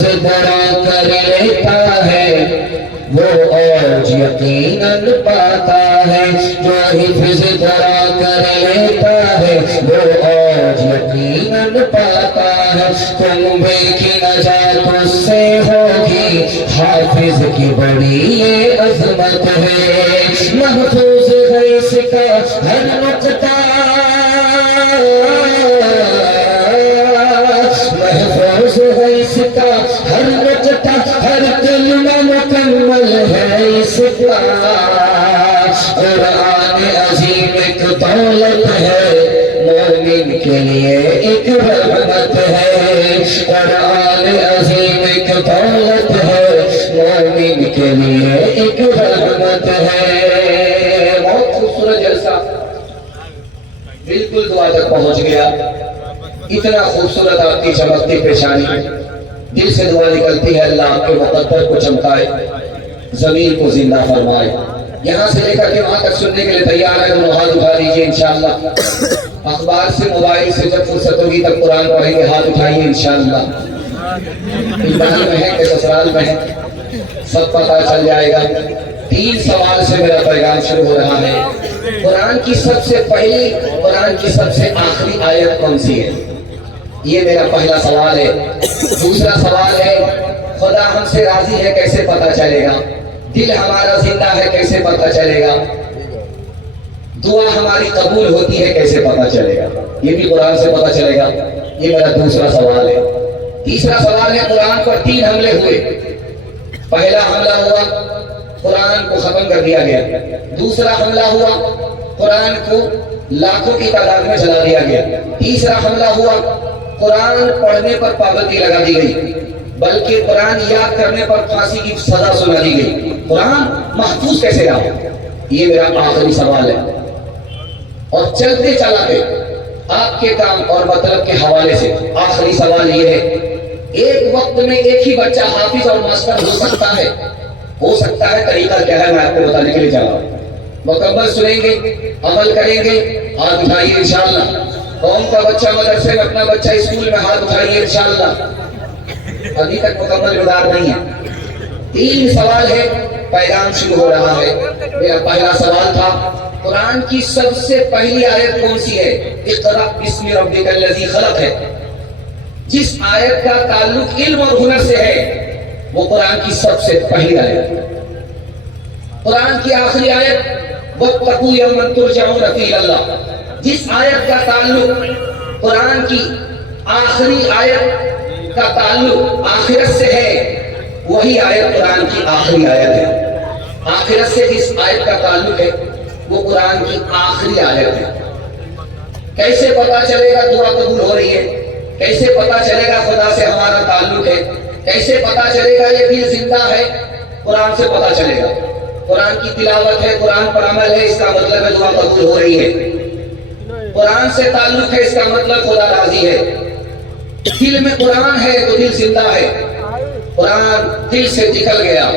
ذرا کر لیتا ہے وہ اوج یقیناً پاتا ہے، جو حفظ ذرا کر لیتا ہے وہ اوج یقیناً پاتا ہے۔ تم بے کی نجات اس سے ہوگی، حافظ کی بڑی یہ عظمت ہے۔ محفوظ ہے اس کا ہر نقطہ، محفوظ ہے اس کا ہر نقطہ، ہر کلمہ مکمل ہے اس کا۔ قرآن عظیم ایک دولت ہے، مومن کے لیے ایک رحمت ہے۔ قرآن عظیم ایک دولت ہے، مومن کے لیے ایک رحمت ہے۔ بہت خوبصورت جلسہ، بالکل دعا تک پہنچ گیا۔ اتنا خوبصورت آپ کی چمکتی پیشانی، دل سے دعا نکلتی ہے اللہ آپ کے مقدر کو چمکائے، زمین کو زندہ فرمائے۔ یہاں سے لے کر کے وہاں تک سننے کے لیے تیار ہے، دونوں ہاتھ اٹھا لیجیے انشاءاللہ۔ اخبار سے موبائل سے جب فرصت ہوگی تب قرآن پڑھیں گے، ہاتھ اٹھائیے انشاءاللہ۔ محل میں ہے کہ سسرال میں ہے سب پتہ چل جائے گا۔ 3 سوال سے میرا پیغام شروع ہو رہا ہے۔ قرآن کی سب سے پہلی، قرآن کی سب سے آخری آیت کون سی ہے؟ یہ میرا پہلا سوال ہے۔ دوسرا سوال ہے، خدا ہم سے راضی ہے کیسے پتہ چلے گا؟ دل ہمارا زندہ ہے کیسے پتہ چلے گا؟ دعا ہماری قبول ہوتی ہے کیسے پتہ چلے گا؟ یہ بھی قرآن سے پتہ چلے گا۔ یہ میرا دوسرا سوال ہے۔ تیسرا سوال ہے، قرآن پر 3 حملے ہوئے۔ پہلا حملہ ہوا، قرآن کو ختم کر دیا گیا۔ دوسرا حملہ ہوا، قرآن کو لاکھوں کی تعداد میں جلا دیا گیا۔ تیسرا حملہ ہوا، قرآن پڑھنے پر پابندی لگا دی گئی، بلکہ قرآن یاد کرنے پر پھانسی کی سزا سنا دی گئی۔ قرآن محفوظ کیسے رہا؟ یہ میرا آخری سوال ہے۔ اور چلتے چلاتے آپ کے کام اور مطلب کے حوالے سے آخری سوال یہ ہے، ایک وقت میں ایک ہی بچہ حافظ اور ماسٹر ہو سکتا ہے؟ ہو سکتا ہے، طریقہ کیا ہے میں آپ کو بتانے کے لیے چاہ رہا ہوں۔ مکمل سنیں گے، عمل کریں گے، ہاتھ اٹھائیے انشاءاللہ۔ قوم کا بچہ مدرسے میں، اپنا بچہ اسکول میں، ہاتھ اٹھائیے انشاءاللہ۔ ابھی تک مکمل مدار نہیں ہے۔ 3 سوال ہے، پیغام شروع ہو رہا ہے۔ میرا پہلا سوال تھا، قرآن کی سب سے پہلی آیت کون سی ہے؟ اقرأ بسم ربک الذی خلق ہے۔ جس آیت کا تعلق علم اور ہنر سے ہے وہ قرآن کی سب سے پہلی آیت۔ قرآن کی آخری آیت وَاتَّقُوا يَوْمًا تُرْجَعُونَ فِيهِ إِلَى اللَّهِ۔ جس آیت کا تعلق قرآن کی آخری آیت کا تعلق آخرت سے ہے وہی آیت قرآن کی آخری آیت ہے۔ آخرت سے جس آیت کا تعلق ہے وہ قرآن کی آخری آیت ہے۔ کیسے پتا چلے گا دعا قبول ہو رہی ہے؟ کیسے پتا چلے گا خدا سے ہمارا تعلق ہے؟ کیسے پتا چلے گا یہ دل زندہ ہے؟ قرآن سے پتا چلے گا۔ قرآن کی تلاوت ہے، قرآن پر عمل ہے، اس کا مطلب ہے دعا قبول ہو رہی ہے۔ قرآن سے تعلق ہے، اس کا مطلب خدا راضی ہے۔ دل میں قرآن ہے تو دل زندہ ہے۔ قرآن دل سے نکل گیا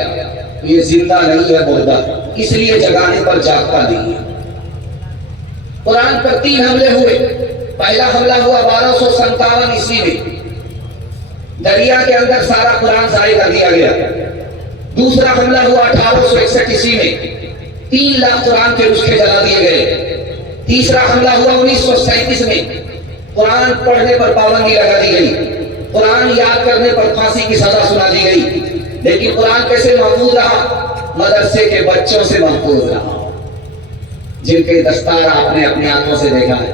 یہ زندہ نہیں ہے، مردہ، اس لیے جگانے پر جاگتا نہیں ہے۔ قرآن پر 3 حملے ہوئے۔ پہلا حملہ ہوا 1257 عیسوی میں، دریا کے اندر سارا قرآن ضائع کر دیا گیا۔ دوسرا حملہ ہوا 1861 عیسوی میں، 3 لاکھ قرآن کے نسخے جلا دیے گئے۔ تیسرا حملہ ہوا 1937 میں، قرآن پڑھنے پر پابندی لگا دی گئی، قرآن یاد کرنے پر پھانسی کی سزا سنا دی گئی۔ لیکن قرآن کیسے محفوظ رہا؟ مدرسے کے بچوں سے محفوظ رہا، جن کے دستار آپ نے اپنی آنکھوں سے دیکھا ہے۔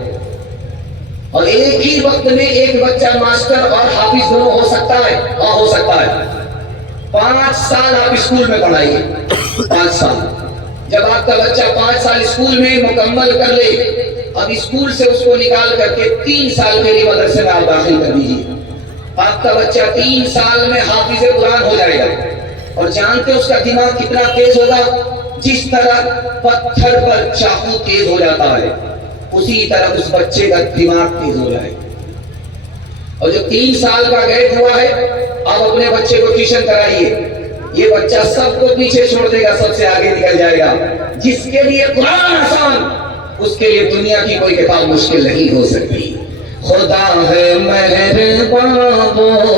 اور ایک ہی وقت میں ایک بچہ ماسٹر اور حافظ دونوں ہو سکتا ہے، اور ہو سکتا ہے۔ 5 سال آپ اسکول میں پڑھائیے، 5 سال۔ جب آپ کا بچہ 5 سال اسکول میں مکمل کر لے، اب اسکول سے اس کو نکال کر کے 3 سال کے لیے مدرسے میں آپ داخل کر دیجیے۔ آپ کا بچہ 3 سال میں حافظ قرآن ہو جائے گا۔ اور جانتے اس کا دماغ کتنا تیز ہوگا؟ جس طرح پتھر پر چاقو تیز ہو جاتا ہے اسی طرح اس بچے کا دماغ تیز ہو جائے گا۔ اور جو 3 سال کا گیپ ہوا ہے، آپ اپنے بچے کو ٹیوشن کرائیے، یہ بچہ سب کو پیچھے چھوڑ دے گا، سب سے آگے نکل جائے گا۔ جس کے لیے قرآن آسان، اس کے لیے دنیا کی کوئی کتاب مشکل نہیں ہو سکتی۔ خدا ہے مہربان، بولو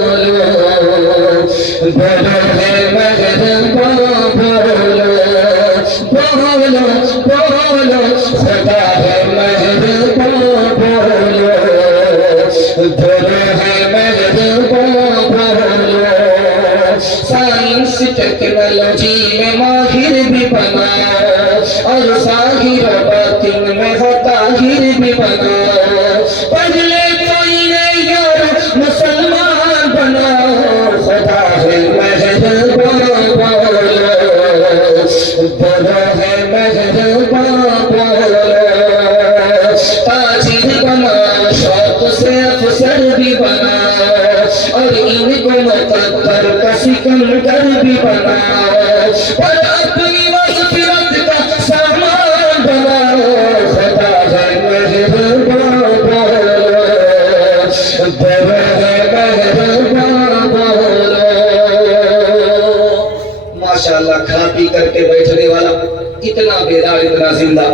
بولو ہے مہرباں بولو بولو بولو خدا ہے مہرباں بولو بولو ہے مہرباں بولو سائنس ٹیکنالوجی میں ماہر بھی بناؤ اور ظاہر و باطن میں ہو طاہر بھی بناؤ پہلے تو انہیں یار مسلمان بناؤ خدا ہے مہرباں بولو بولو ہے مہرباں بولو تاجر بناؤ شوق سے افسر بھی بناؤ اور ان کو مقدر کا سکندر بھی بناؤ اور اپنی مغفرت کا سامان بناؤ خدا ہے مہرباں بولو بولو ہے مہرباں بولو ماشاءاللہ کھا پی کر کے بیٹھنے والا اتنا بیدار اتنا زندہ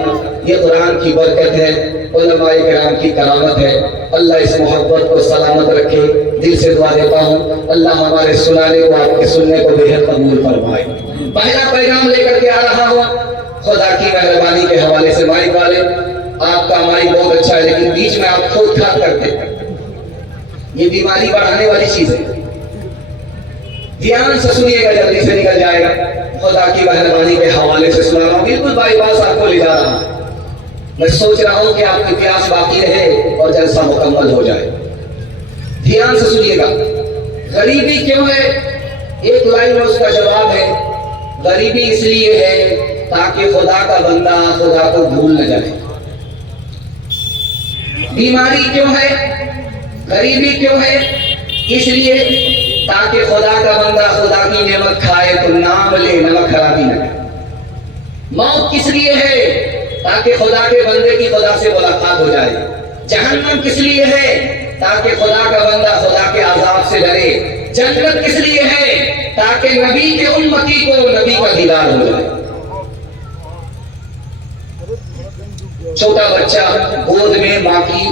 یہ قرآن کی برکت ہے علماء کرام کی کرامت ہے اللہ اس محبت کو سلامت رکھے دل سے دعا دیتا ہوں اللہ ہمارے سنانے کو آپ کے سننے کو بے حد قبول فرمائے پہلا پیغام لے کر کے آ رہا ہوں خدا کی مہربانی کے حوالے سے مائک والے آپ کا مائک بہت اچھا ہے لیکن بیچ میں آپ خود کھا کرتے یہ بیماری بڑھانے والی چیز ہے دھیان سے سنیے گا جلدی سے نکل جائے گا خدا کی مہربانی کے حوالے سے سنا رہا ہوں بالکل بائی پاس آپ کو لے جا رہا ہوں میں سوچ رہا ہوں کہ آپ کی پیاس باقی رہے اور جلسہ مکمل ہو جائے دھیان سے سنیے گا غریبی کیوں ہے ایک لائن میں اس کا جواب ہے غریبی اس لیے ہے تاکہ خدا کا بندہ خدا کو بھول نہ جائے بیماری کیوں ہے غریبی کیوں ہے اس لیے تاکہ خدا کا بندہ خدا کی نعمت کھائے تو نام لے نمک خرابی نہ کرے موت کس لیے ہے تاکہ خدا کے بندے کی خدا سے ملاقات ہو جائے جہنم کس لیے ہے تاکہ خدا کا بندہ خدا کے عذاب سے ڈرے جنت کس لیے ہے تاکہ نبی کے امتی کو نبی کا دیدار ہو جائے چھوٹا بچہ گود میں ماں کی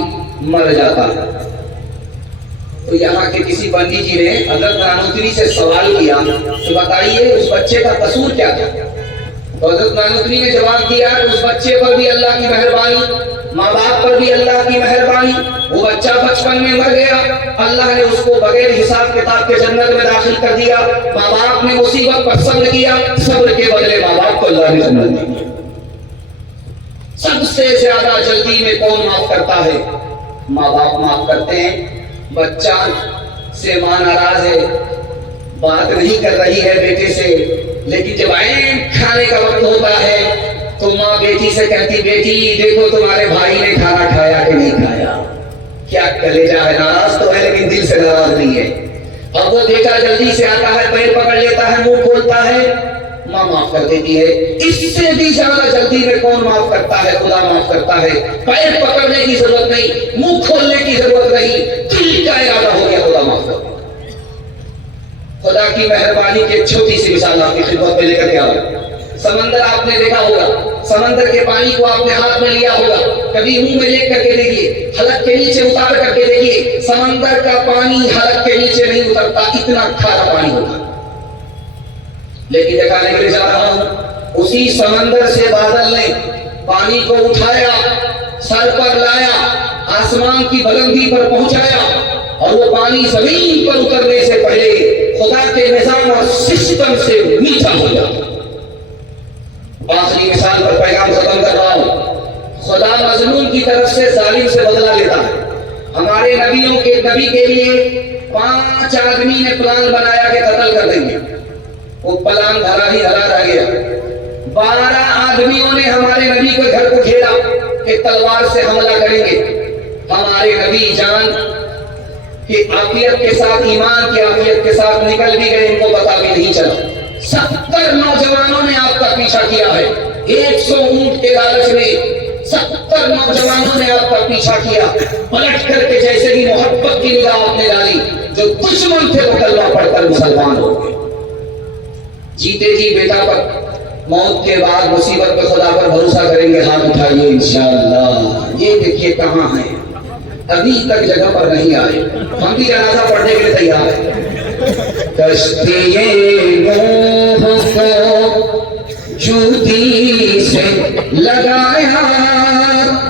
مر جاتا ہے تو یہاں کے کسی پنڈی جی نے حضرت نانوتری سے سوال کیا تو بتائیے اس بچے کا قصور کیا تھا تو حضرت نانوتری نے جواب دیا کہ اس بچے پر بھی اللہ کی مہربانی ماں باپ پر بھی اللہ کی مہربانی وہ بچہ بچپن میں مر گیا اللہ نے اس کو بغیر حساب کتاب کے جنت میں داخل کر دیا ماں باپ نے مصیبت پر صبر کیا صبر کے بدلے ماں باپ کو اللہ نے جنت دی سب سے زیادہ جلدی میں کون معاف کرتا ہے ماں باپ معاف کرتے ہیں بچہ سے ماں ناراض ہے بات نہیں کر رہی ہے بیٹے سے لیکن جب عین کھانے کا وقت ہوتا ہے تو ماں بیٹی سے کہتی بیٹی دیکھو تمہارے بھائی نے کھانا کھایا کہ نہیں کھایا کیا کلیجہ ہے ناراض تو ہے لیکن دل سے ناراض نہیں ہے اب وہ بیٹا جلدی سے آتا ہے پیر پکڑ لیتا ہے منہ کھولتا ہے ماں معاف کر دیتی ہے اس سے بھی زیادہ جلدی میں کون معاف کرتا ہے خدا معاف کرتا ہے پیر پکڑنے کی ضرورت نہیں منہ کھولنے کی ضرورت نہیں دل کا ارادہ ہو گیا خدا معاف کر خدا کی مہربانی کی ایک چھوٹی سی مثال آپ کی خدمت میں لے کر کے آ رہا ہوں سمندر آپ نے دیکھا ہوگا سمندر کے پانی کو آپ نے ہاتھ میں لیا ہوگا کبھی منہ میں لے کر کے دیکھیے حلق کے نیچے اتار کر کے دیکھیے سمندر کا پانی حلق کے نیچے نہیں اترتا اتنا کھارا پانی ہوگا لیکن دکھانے کے لیے جا رہا ہوں اسی سمندر سے بادل نے پانی کو اٹھایا سر پر لایا آسمان کی بلندی پر پہنچایا اور وہ پانی زمین پر اترنے سے پہلے خدا کے نظام اور سسٹم سے میٹھا ہو جاتا آخری مثال پر پیغام ختم کر رہا ہوں خدا مظلوم کی طرف سے ظالم سے بدلہ لیتا ہے ہمارے نبیوں کے نبی کے لیے 5 آدمی نے پلان بنایا کہ قتل کر دیں گے وہ پلان دھرا ہی دھرا رہ گیا 12 آدمیوں نے ہمارے نبی کے گھر کو گھیرا کہ تلوار سے حملہ کریں گے ہمارے نبی جان کی عافیت کے ساتھ ایمان کی عافیت کے ساتھ نکل بھی گئے ان کو پتا بھی نہیں چلا 70 نوجوانوں نے آپ کا پیچھا کیا ہے 100 اونٹ کے لالچ میں 70 نوجوانوں نے آپ کا پیچھا کیا پلٹ کر کے جیسے ہی محبت کی نگاہ آپ نے ڈالی جو دشمن تھے وہ کلمہ پڑھ کر مسلمان ہو گئے جیتے جی بیٹا پر موت کے بعد مصیبت پہ خدا پر بھروسہ کریں گے ہاتھ اٹھائیے انشاءاللہ یہ دیکھیے کہاں ہیں ابھی تک جگہ پر نہیں آئے ہم بھی جنازہ پڑھنے کے لیے تیار ہیں کشتی نوح کو جوتی سے لگایا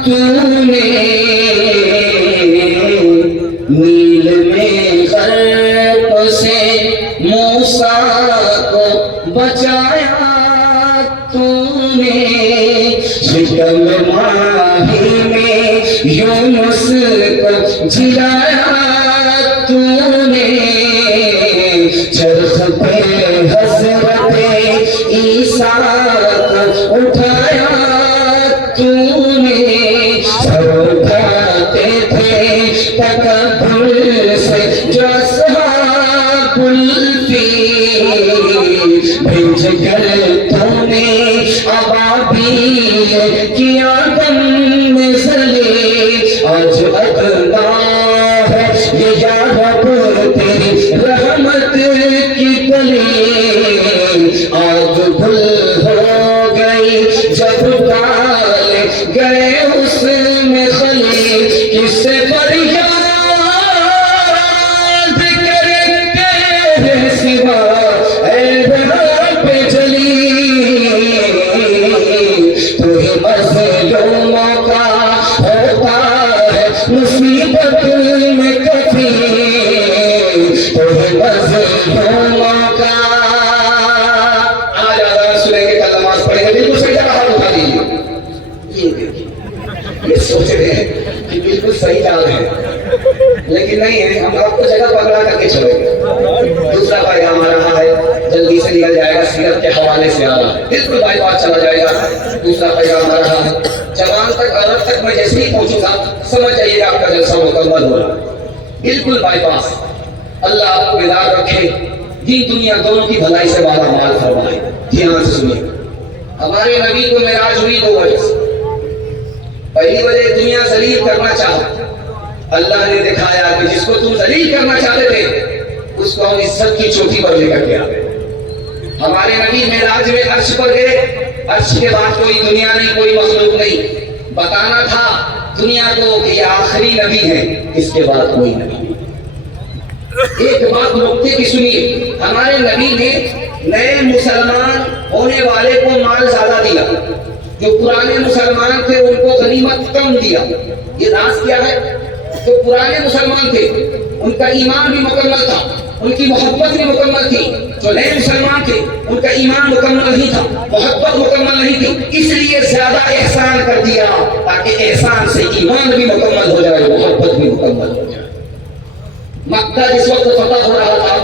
تو نے، نیل میں غرق سے موسیٰ کو بچایا تو نے، شکم ماہی میں یونس کو جلایا تو نے، چرخ پہ حضرت عیسیٰ کو اٹھایا تو نے، سر اٹھاتے تھے تکبر سے جو اصحاب الفیل، بھیج کر تو نے ابابیل کیا دم میں ذلیل، آج ادنا ہے یہ یا رب تیری رحمت کی دلیل، آگ گل ہو گئی جب ڈالے گئے اس میں خلیل، کس سے فریاد کرتے ہیں سوا اے رب جلیل، تو ہی مظلوموں کا ہوتا ہے مصیبت میں کفیل، تو ہی مظلوموں کا۔ آج اذان سنیں گے، کل نماز پڑھیں گے، بالکل صحیح جگہ ہاتھ اٹھا دیجیے، یہ دیکھیے، یہ سوچ رہے ہیں کہ بالکل صحیح جا رہے ہیں، لیکن نہیں ہے، ہم آپ کو جگہ پکڑا کر کے چلیں گے۔ دوسرا پیغام آ رہا ہے، جلدی سے نکل جائے گا، سیرت کے حوالے سے آ رہا ہے، بالکل بائی پاس چلا جائے گا۔ دوسرا پیغام آ رہا ہے، جوان تک عرب تک میں جیسے ہی پہنچوں گا سمجھ جائیے گا آپ کا جلسہ مکمل ہو رہا ہے، بالکل بائی پاس۔ اللہ آپ کو بیدار رکھے، دین دنیا دونوں کی بھلائی سے مالا مال فرمائے۔ دھیان سے سنیے، ہمارے نبی کو معراج ہوئی دو وجہ سے۔ پہلی وجہ دنیا ذلیل کرنا چاہا، اللہ نے دکھایا کہ جس کو تم ذلیل کرنا چاہتے تھے اس کو ہم عزت کی چوٹی پر لے کر کے آ گئے۔ ہمارے نبی معراج میں عرش پر گئے، عرش کے بعد کوئی دنیا نہیں، کوئی مخلوق نہیں، بتانا تھا دنیا کو کہ یہ آخری نبی ہے، اس کے بعد کوئی نبی نہیں۔ ایک بات نکتے کی سنیے، ہمارے نبی نے نئے مسلمان ہونے والے کو مال زیادہ دیا، جو پرانے مسلمان تھے ان کو غنیمت کم دیا۔ یہ راز کیا ہے؟ جو پرانے مسلمان تھے ان کا ایمان بھی مکمل تھا، ان کی محبت بھی مکمل تھی، جو نئے مسلمان تھے ان کا ایمان مکمل نہیں تھا، محبت مکمل نہیں تھی، اس لیے زیادہ احسان کر دیا تاکہ احسان سے ایمان بھی مکمل ہو جائے، محبت بھی مکمل ہو جائے۔ مکہ جس وقت فتح ہو رہا تھا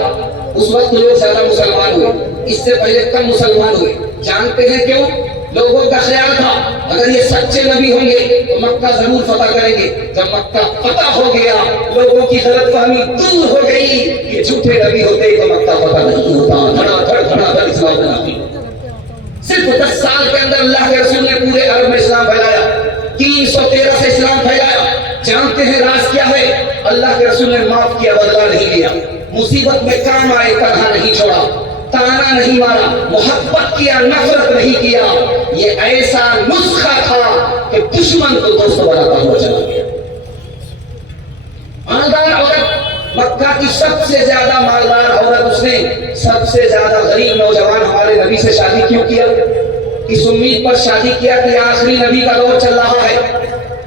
اس وقت لوگ زیادہ مسلمان ہوئے، اس سے پہلے کم مسلمان ہوئے۔ جانتے ہیں کیوں؟ لوگوں کا خیال تھا اگر یہ سچے نبی ہوں گے تو مکہ ضرور فتح کریں گے۔ جب مکہ فتح ہو گیا لوگوں کی غلط فہمی دور ہو گئی کہ جھوٹے نبی ہوتے تو مکہ فتح نہیں ہوتا، دھڑا دھڑ اسلام کا نبی۔ صرف 10 سال کے اندر اللہ کے رسول نے پورے عرب میں اسلام پھیلایا، 313 سے اسلام پھیلایا۔ جانتے ہیں راز کیا ہے؟ اللہ کے رسول نے معاف کیا، بدلہ نہیں لیا، مصیبت میں کام آئے تنہا نہیں چھوڑا، تانا نہیں مارا، محبت کیا، نفرت نہیں کیا۔ یہ ایسا نسخہ تھا کہ دشمن کو دوست بناتا ہوا چلا گیا۔ مالدار عورت، مکہ کی سب سے زیادہ مالدار عورت، اس نے سب سے زیادہ غریب نوجوان ہمارے نبی سے شادی کیوں کیا؟ اس امید پر شادی کیا کہ آخری نبی کا دور چل رہا ہے،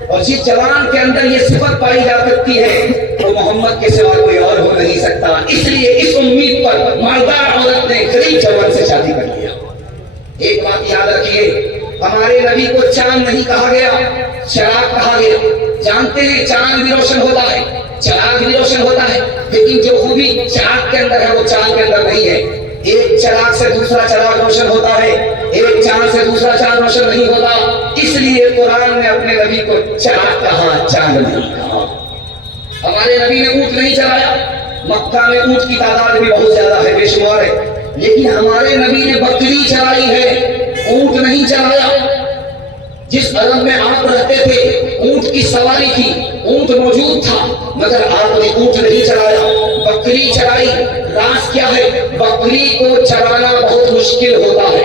اور جس جوان کے اندر یہ صفت پائی جا سکتی ہے وہ محمد کے سوا کوئی اور ہو نہیں سکتا۔ اس لیے اس امید پر مالدار عورت نے غریب جوان سے شادی کر لیا۔ ایک بات یاد رکھیے، ہمارے نبی کو چاند نہیں کہا گیا، چراغ کہا گیا۔ جانتے ہیں چاند بھی روشن ہوتا ہے، چراغ بھی روشن ہوتا ہے، لیکن جو خوبی چراغ کے اندر ہے وہ چاند کے اندر نہیں ہے۔ ایک چراغ سے دوسرا چراغ روشن ہوتا ہے، ایک چاند سے دوسرا چاند روشن نہیں ہوتا۔ اس لیے قرآن نے اپنے نبی کو چراغ کہا، چاند نہیں کہا۔ ہمارے نبی نے اونٹ نہیں چلایا، مکہ میں اونٹ کی تعداد بھی بہت زیادہ ہے، بے شمار ہے، لیکن ہمارے نبی نے بکری چلائی ہے، اونٹ نہیں چلایا۔ جس عرب میں آپ رہتے تھے اونٹ کی سواری تھی، اونٹ موجود تھا، مگر آپ نے اونٹ نہیں چلایا، بکری چلائی۔ راز کیا ہے؟ بکری کو چلانا بہت مشکل ہوتا ہے،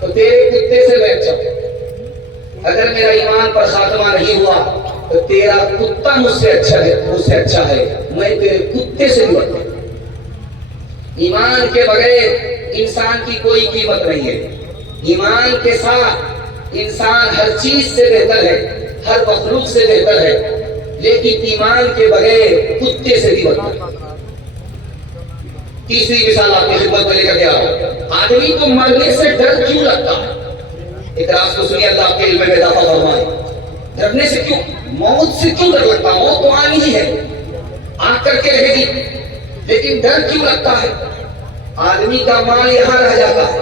تو تیرے کتے سے میں اچھا ہوں. اگر میرا ایمان پر خاتمہ نہیں ہوا تو تیرا کتا مجھ سے اچھا ہے, میں تیرے کتے سے بھی بدتر. ایمان کے بغیر انسان کی کوئی قیمت نہیں ہے. ایمان کے ساتھ انسان ہر چیز سے بہتر ہے, ہر مخلوق سے بہتر ہے, لیکن ایمان کے بغیر کتے سے بھی بدتر. تیسری مثال آپ کی خدمت میں لے کر کے آ رہا ہوں. آدمی کو مرنے سے ڈر کیوں لگتا ہے؟ اعتراض کو سنیے, اللہ آپ کے علم میں اضافہ فرمائے. ڈرنے سے کیوں, موت سے کیوں ڈر لگتا ہے؟ موت تو آنی ہی ہے, آ کر کے رہے گی, لیکن ڈر کیوں لگتا ہے؟ آدمی کا مال یہاں رہ جاتا ہے,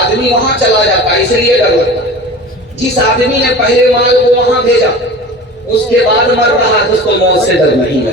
آدمی وہاں چلا جاتا ہے, اس لیے ڈر لگتا ہے. جس آدمی نے پہلے مال کو وہاں بھیجا, اس کے بعد مر رہا ہے, اس کو موت سے ڈر نہیں ہے.